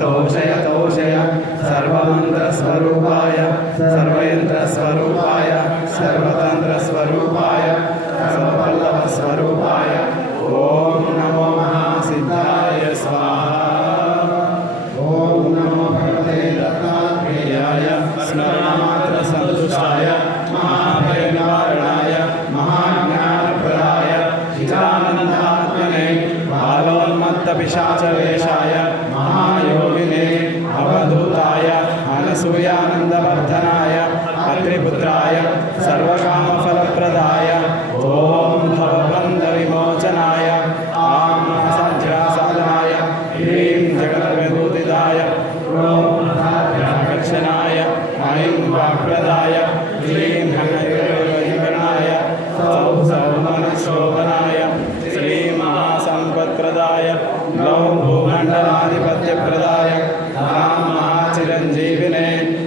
तोषय तोषय सर्वमन्त्रस्वरूपाय सर्वयन्त्रस्वरूपाय सर्वतन्त्रस्वरूपाय सर्वपल्लवस्वरूपाय ओम नमो महासिद्धाय स्वाहा। ओम नमो भगवते दत्तात्रेयाय स्मरणमात्रसन्तुष्टाय महाभयनिवारणाय महाज्ञानप्रदाय चिदानन्दात्मने बालोन्मत्तपिशाचवेशाय महायोगिने अवधूताय अनसूयानन्दवर्धनाय अत्रिपुत्राय सर्वकामफलप्रदाय ओम भवबन्धविमोचनाय आं सज्जासाधनाय ह्रीं जगद्विभूतिदाय ओम आकर्षणाय ऐं वाक्प्रदाय ह्रीं हनैर्वहिकरणाय सौः सौमनशोभनाय श्रीमहासम्पत्प्रदाय लौं भूमण्डलाधिपत्यप्रदाय महाचिरञ्जीविने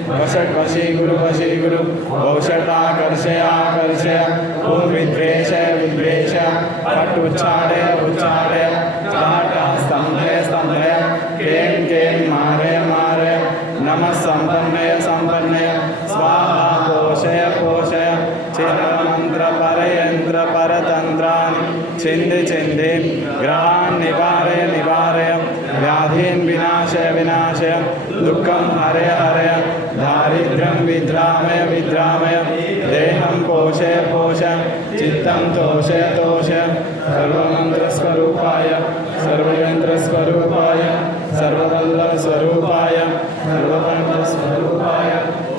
वशट्वशीगुरु वशीगुरु वौषटाकर्षयाकर्षय ॐ विद्वेषय विद्वेषय फट् उच्चाडय उच्चाडय टाटा स्तम्भय स्तम्भय कें कें मारय मारय नमः सम्पन्नय सम्पन्नय स्वाहा पोषय पोषय चिन्मन्त्रपरयन्त्रपरतन्त्राणि छिन्दि छिन्दि ग्रहान् निवारय निवारय व्याधीन् विनाशय विनाशय दुःखं हरय हरय दारिद्र्यं विद्रामय विद्रामय देहं पोषय पोषय चित्तं तोषय तोषय सर्वमन्त्रस्वरूपाय सर्वयन्त्रस्वरूपाय सर्ववल्लभस्वरूपाय